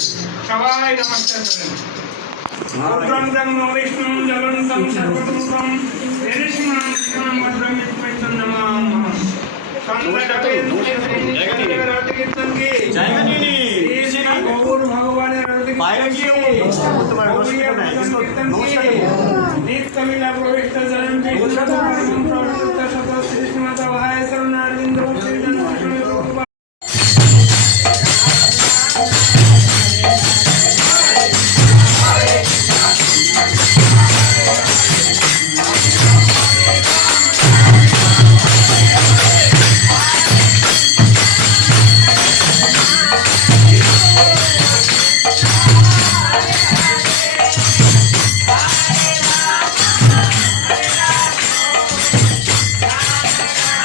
সবাই নমস্কার করেন। রুদ্রং নবিষ্ণুং জ্বলন্तं সর্বতোমুখং নিরসিংহং কৃষ্ণমদ্রং নিত্যং নমামঃ। কীর্তন কি জায়গা নিয়ে নি গৌর ভগবানের বাইরে গিয়ে তোমার নমস্কার নিত্য মিলা প্রবিষ্ট জয়ন্তী